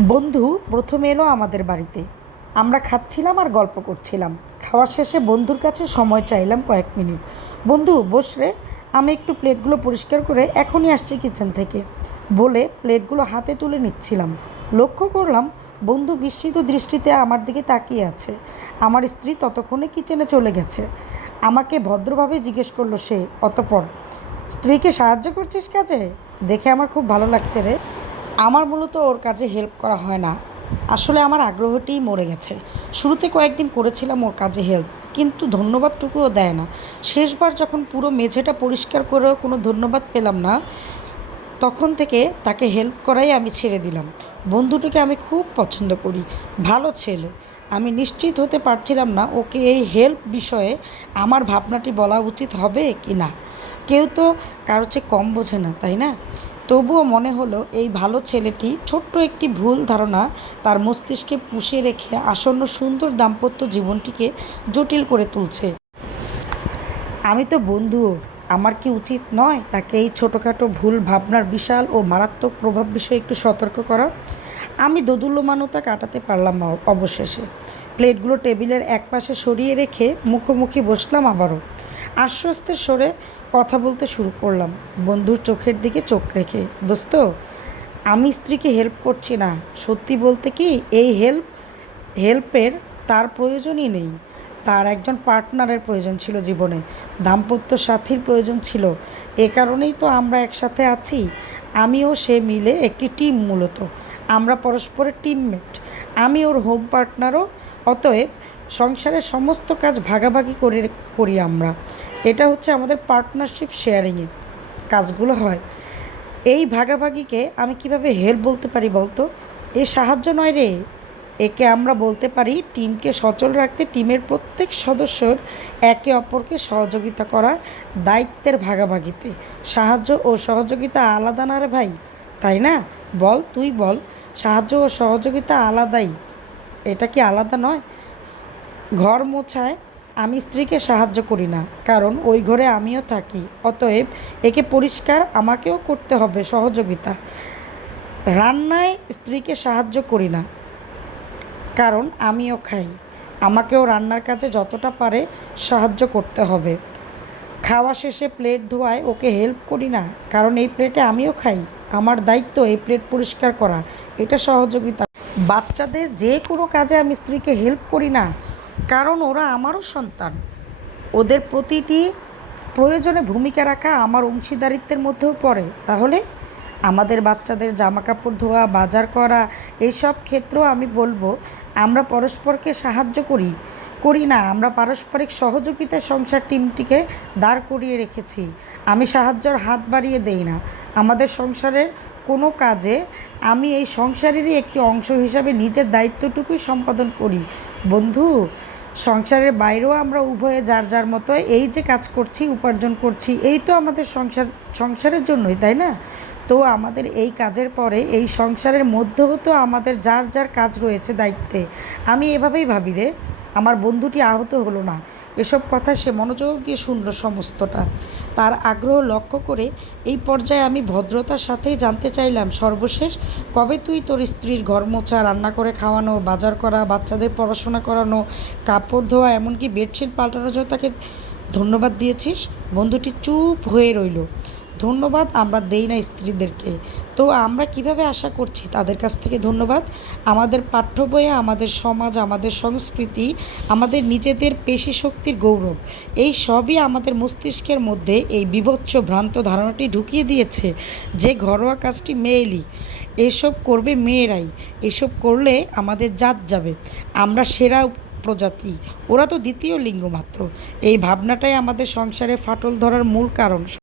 বন্ধু, প্রথমে এলো আমাদের বাড়িতে। আমরা খাচ্ছিলাম আর গল্প করছিলাম। খাওয়ার শেষে বন্ধুর কাছে সময় চাইলাম কয়েক মিনিট। বন্ধু, বস রে, আমি একটু প্লেটগুলো পরিষ্কার করে এখনই আসছি কিচেন থেকে। বলে প্লেটগুলো হাতে তুলে নিচ্ছিলাম। লক্ষ্য করলাম, বন্ধু বিস্মিত দৃষ্টিতে আমার দিকে তাকিয়ে আছে। আমার স্ত্রী ততক্ষণে কিচেনে চলে গেছে। আমাকে ভদ্রভাবে জিজ্ঞেস করল সে, অতপর, স্ত্রীকে সাহায্য করছিস কাজে? দেখে আমার খুব ভালো লাগছে রে। আমার মূলত ওর কাজে হেল্প করা হয় না। আসলে আমার আগ্রহটিই মরে গেছে। শুরুতে কয়েকদিন করেছিলাম ওর কাজে হেল্প কিন্তু ধন্যবাদটুকুও দেয় না। শেষবার যখন পুরো মেঝেটা পরিষ্কার করেও কোনো ধন্যবাদ পেলাম না, তখন থেকে তাকে হেল্প করাই আমি ছেড়ে দিলাম। বন্ধুটিকে আমি খুব পছন্দ করি, ভালো ছেলে। আমি নিশ্চিত হতে পারছিলাম না ওকে এই হেল্প বিষয়ে আমার ভাবনাটি বলা উচিত হবে কি না। কেউ তো কারও চেয়ে কম বোঝে না, তাই না? তবুও মনে হলো এই ভালো ছেলেটি ছোট্ট একটি ভুল ধারণা তার মস্তিষ্কে পুষে রেখে আসন্ন সুন্দর দাম্পত্য জীবনটিকে জটিল করে তুলছে। আমি তো বন্ধু, আমার কি উচিত নয় তাকে এই ছোটোখাটো ভুল ভাবনার বিশাল ও মারাত্মক প্রভাব বিষয়ে একটু সতর্ক করা? আমি দোদুল্যমানতা কাটাতে পারলাম অবশেষে। প্লেটগুলো টেবিলের একপাশে সরিয়ে রেখে মুখোমুখি বসলাম আবারও। আশ্বস্তের সরে কথা বলতে শুরু করলাম। বন্ধুর চোখের দিকে চোখ রেখে, দোস্ত, আমি স্ত্রীকে হেল্প করছি না। সত্যি বলতে কি, এই হেল্প হেল্পের তার প্রয়োজনই নেই। তার একজন পার্টনারের প্রয়োজন ছিল জীবনে। দাম্পত্য সাথীর প্রয়োজন ছিল। এ কারণেই তো আমরা একসাথে আছি। আমিও সে মিলে একটি টিম মূলত। আমরা পরস্পরের টিমমেট আমি ওর হোম পার্টনারও অতএব সংসারের সমস্ত কাজ ভাগাভাগি করে, করি আমরা। এটা হচ্ছে আমাদের পার্টনারশিপ শেয়ারিংয়ে কাজগুলো হয়। এই ভাগাভাগিকে আমি কীভাবে হেল্প বলতে পারি বলতো? এ সাহায্য নয় রে। একে আমরা বলতে পারি টিমকে সচল রাখতে টিমের প্রত্যেক সদস্যর একে অপরকে সহযোগিতা করা দায়িত্বের ভাগাভাগিতে। সাহায্য ও সহযোগিতা আলাদা না রে ভাই। তাই না? বল, তুই বল। সাহায্য ও সহযোগিতা আলাদাই। এটা কি আলাদা নয়? ঘর মোছায় আমি স্ত্রীকে সাহায্য করি না, কারণ ওই ঘরে আমিও থাকি, অতএব একে পরিষ্কার আমাকেও করতে হবে সহযোগিতা। রান্নায় স্ত্রীকে সাহায্য করি না, কারণ আমিও খাই। আমাকেও রান্নার কাজে যতটা পারে সাহায্য করতে হবে। খাওয়া শেষে প্লেট ধোয়ায় ওকে হেল্প করি না, কারণ এই প্লেটে আমিও খাই। আমার দায়িত্ব এই প্লেট পরিষ্কার করা, এটা সহযোগিতা। বাচ্চাদের যে কোনো কাজে আমি স্ত্রীকে হেল্প করি না কারণ ওরা আমারও সন্তান। ওদের প্রতিটি প্রয়োজনে ভূমিকা রাখা আমার অংশীদারিত্বের মধ্যেও পড়ে। তাহলে আমাদের বাচ্চাদের জামা কাপড় ধোয়া, বাজার করা, এসব ক্ষেত্রেও আমি বলব, আমরা পরস্পরকে সাহায্য করি করি না, আমরা পারস্পরিক সহযোগিতায় সংসার টিমটিকে দাঁড় করিয়ে রেখেছি। আমি সাহায্যর হাত বাড়িয়ে দেই না। আমাদের সংসারের কোনো কাজে আমি এই সংসারেরই একটি অংশ হিসাবে নিজের দায়িত্বটুকুই সম্পাদন করি। বন্ধু, সংসারের বাইরেও আমরা উভয়ে যার যার মতো এই যে কাজ করছি, উপার্জন করছি, এই তো আমাদের সংসার, সংসারের জন্যই, তাই না? তো আমাদের এই কাজের পরে, এই সংসারের মধ্যেও তো আমাদের যার যার কাজ রয়েছে দায়িত্বে। আমি এভাবেই ভাবি রে, আমার বন্ধুটি আহত হলো না। এসব কথা সে মনোযোগ দিয়ে শুনল সমস্তটা। তার আগ্রহ লক্ষ্য করে এই পর্যায়ে আমি ভদ্রতার সাথেই জানতে চাইলাম, সর্বশেষ কবে তুই তোর স্ত্রীর ঘর মোছা, রান্না করে খাওয়ানো, বাজার করা, বাচ্চাদের পড়াশোনা করানো, কাপড় ধোয়া, এমনকি বেডশিট পাল্টানোর জন্য তাকে ধন্যবাদ দিয়েছিস? বন্ধুটি চুপ হয়ে রইল। ধন্যবাদ, আমরা দেই না স্ত্রীদেরকে। তো আমরা কীভাবে আশা করছি তাদের কাছ থেকে ধন্যবাদ? আমাদের পাঠ্য বইয়ে আমাদের সমাজ, আমাদের সংস্কৃতি, আমাদের নিজেদের পেশি শক্তির গৌরব, এই সবই আমাদের মস্তিষ্কের মধ্যে এই বিভৎস ভ্রান্ত ধারণাটি ঢুকিয়ে দিয়েছে যে ঘরোয়া কাজটি মেয়েলি। এসব করবে মেয়েরাই, এসব করলে আমাদের জাত যাবে। আমরা সেরা প্রজাতি, ওরা তো দ্বিতীয় লিঙ্গ মাত্র এই ভাবনাটাই আমাদের সংসারে ফাটল ধরার মূল কারণ।